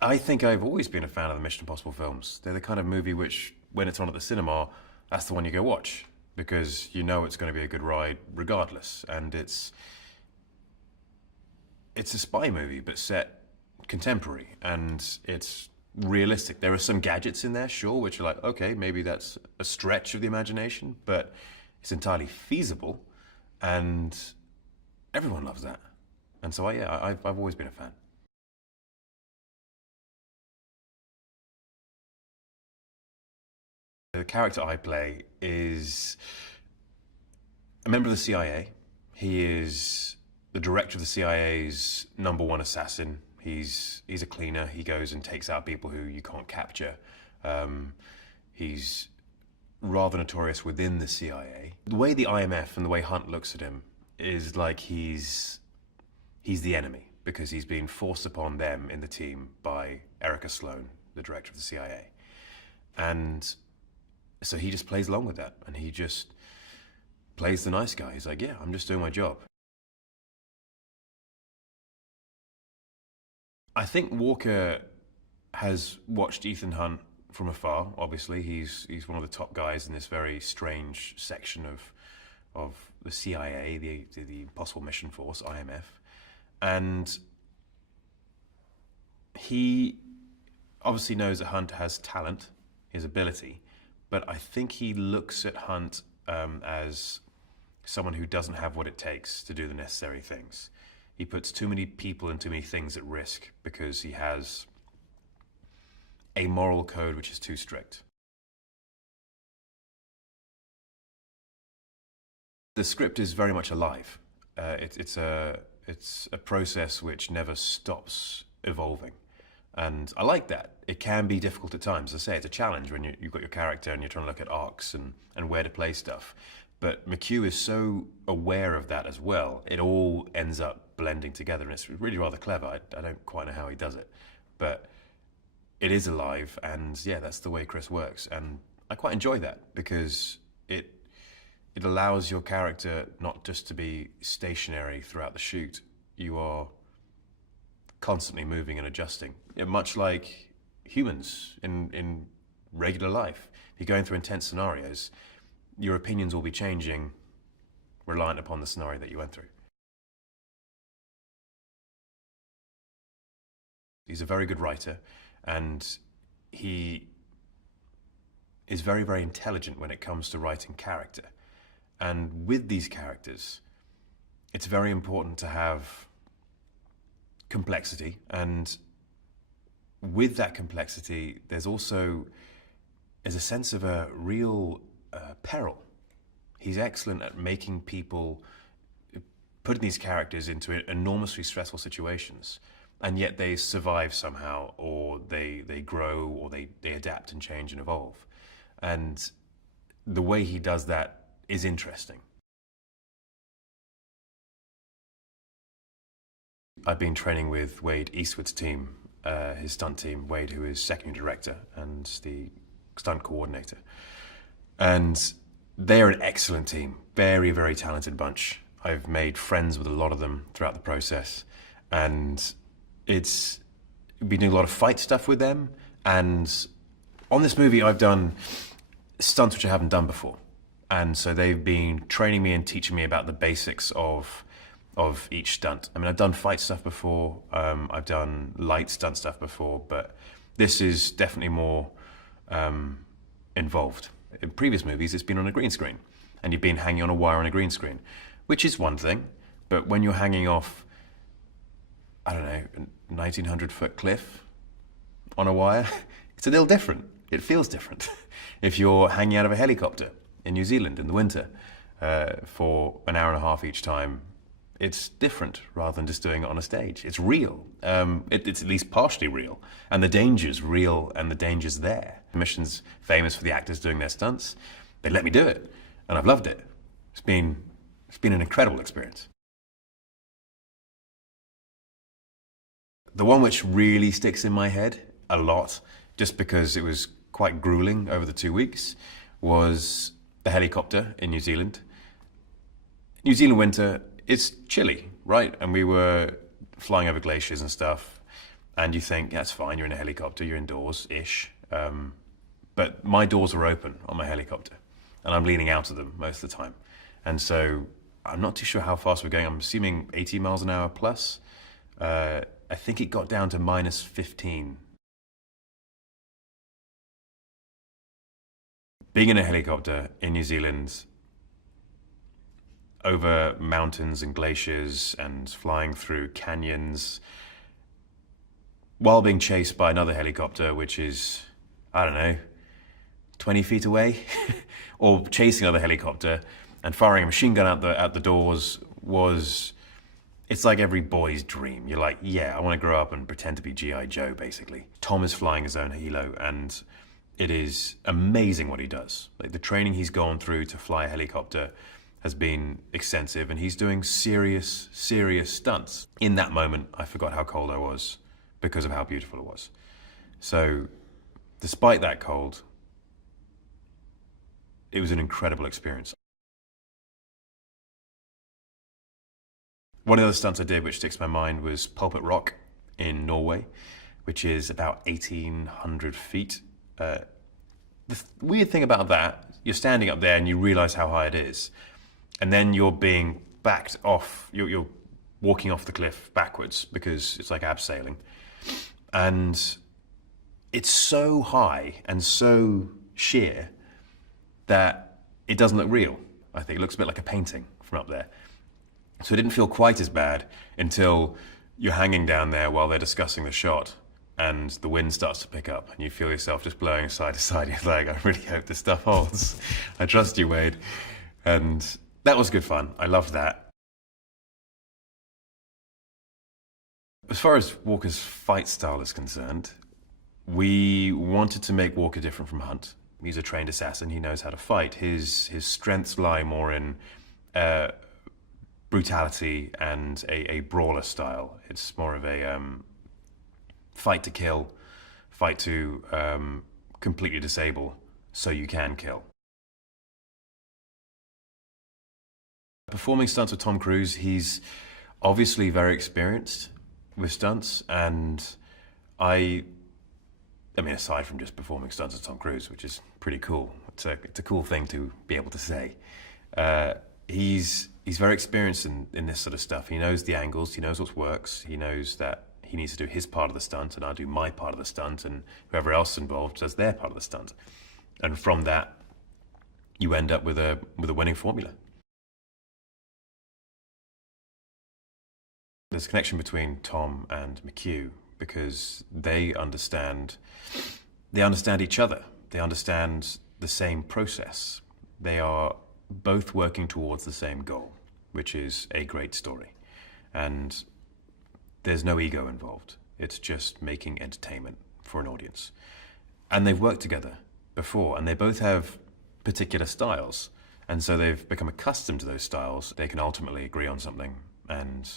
I think I've always been a fan of the Mission Impossible films. They're the kind of movie which, when it's on at the cinema, that's the one you go watch, because you know it's going to be a good ride regardless. And it's a spy movie, but set contemporary, and it's realistic. There are some gadgets in there, sure, which are like, okay, maybe that's a stretch of the imagination, but it's entirely feasible, and everyone loves that. And so, yeah, I've always been a fan. The character I play is a member of the CIA. He is the director of the CIA's #1 assassin. He's a cleaner. He goes and takes out people who you can't capture. He's rather notorious within the CIA. The way the IMF and the way Hunt looks at him is like he's the enemy, because he's been forced upon them in the team by Erica Sloan, the director of the CIA. And so he just plays along with that, and he just plays the nice guy. He's like, yeah, I'm just doing my job. I think Walker has watched Ethan Hunt from afar. Obviously, he's one of the top guys in this very strange section of the CIA, the Impossible Mission Force, IMF, and he obviously knows that Hunt has talent, his ability, but I think he looks at Hunt as someone who doesn't have what it takes to do the necessary things. He puts too many people and too many things at risk because he has a moral code which is too strict. The script is very much alive. It's a process which never stops evolving. And I like that. It can be difficult at times. As I say, it's a challenge when you've got your character and you're trying to look at arcs and where to play stuff. But McHugh is so aware of that as well. It all ends up blending together, and it's really rather clever. I don't quite know how he does it, but it is alive, and yeah, that's the way Chris works. And I quite enjoy that, because it allows your character not just to be stationary throughout the shoot. You are constantly moving and adjusting, much like humans in regular life. If you're going through intense scenarios, your opinions will be changing reliant upon the scenario that you went through. He's a very good writer, and he is very, very intelligent when it comes to writing character. And with these characters, it's very important to have complexity, and with that complexity, there's a sense of a real peril. He's excellent at making people, putting these characters into enormously stressful situations, and yet they survive somehow, or they grow, or they adapt and change and evolve. And the way he does that is interesting. I've been training with Wade Eastwood's team, his stunt team, Wade, who is second director and the stunt coordinator. And they're an excellent team, very, very talented bunch. I've made friends with a lot of them throughout the process, and it's been doing a lot of fight stuff with them. And on this movie, I've done stunts which I haven't done before. And so they've been training me and teaching me about the basics of each stunt. I mean, I've done fight stuff before, I've done light stunt stuff before, but this is definitely more involved. In previous movies, it's been on a green screen, and you've been hanging on a wire on a green screen, which is one thing, but when you're hanging off, I don't know, a 1900-foot cliff on a wire, it's a little different. It feels different. If you're hanging out of a helicopter in New Zealand in the winter for an hour and a half each time, it's different rather than just doing it on a stage. It's real. It's at least partially real. And the danger's real, and the danger's there. The mission's famous for the actors doing their stunts. They let me do it, and I've loved it. It's been an incredible experience. The one which really sticks in my head a lot, just because it was quite grueling over the 2 weeks, was the helicopter in New Zealand. New Zealand winter, it's chilly, right? And we were flying over glaciers and stuff. and you think, that's fine, you're in a helicopter, you're indoors-ish. But my doors are open on my helicopter, and I'm leaning out of them most of the time. And so I'm not too sure how fast we're going. I'm assuming 80 miles an hour plus. I think it got down to -15. Being in a helicopter in New Zealand, over mountains and glaciers and flying through canyons, while being chased by another helicopter, which is, I don't know, 20 feet away, or chasing another helicopter and firing a machine gun out the doors it's like every boy's dream. You're like, yeah, I want to grow up and pretend to be G.I. Joe, basically. Tom is flying his own helo, and it is amazing what he does. Like, the training he's gone through to fly a helicopter has been extensive, and he's doing serious stunts. In that moment, I forgot how cold I was because of how beautiful it was. So, despite that cold, it was an incredible experience. One of the stunts I did, which sticks in my mind, was Pulpit Rock in Norway, which is about 1,800 feet. The weird thing about that, you're standing up there and you realize how high it is. And then you're being backed off, you're walking off the cliff backwards because it's like abseiling. And it's so high and so sheer that it doesn't look real. I think it looks a bit like a painting from up there. So it didn't feel quite as bad until you're hanging down there while they're discussing the shot and the wind starts to pick up and you feel yourself just blowing side to side. You're like, I really hope this stuff holds. I trust you, Wade. And that was good fun. I loved that. As far as Walker's fight style is concerned, we wanted to make Walker different from Hunt. He's a trained assassin. He knows how to fight. His strengths lie more in brutality and a brawler style. It's more of a fight to kill, fight to completely disable so you can kill. Performing stunts with Tom Cruise, he's obviously very experienced with stunts, and I mean, aside from just performing stunts with Tom Cruise, which is pretty cool. It's a cool thing to be able to say. He's very experienced in this sort of stuff. He knows the angles, he knows what works, he knows that he needs to do his part of the stunt, and I do my part of the stunt, and whoever else is involved does their part of the stunt. And from that, you end up with a winning formula. There's a connection between Tom and McHugh because they understand each other. They understand the same process. They are both working towards the same goal, which is a great story. And there's no ego involved. It's just making entertainment for an audience. And they've worked together before, and they both have particular styles. And so they've become accustomed to those styles. They can ultimately agree on something and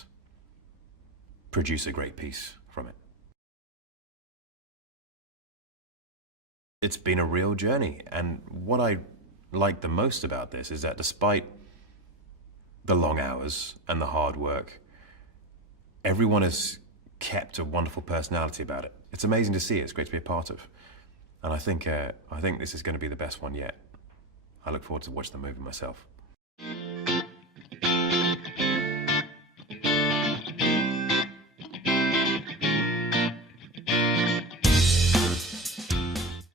produce a great piece from it. It's been a real journey, and what I like the most about this is that despite the long hours and the hard work, everyone has kept a wonderful personality about it. It's amazing to see. It's great to be a part of, and I think this is going to be the best one yet. I look forward to watching the movie myself.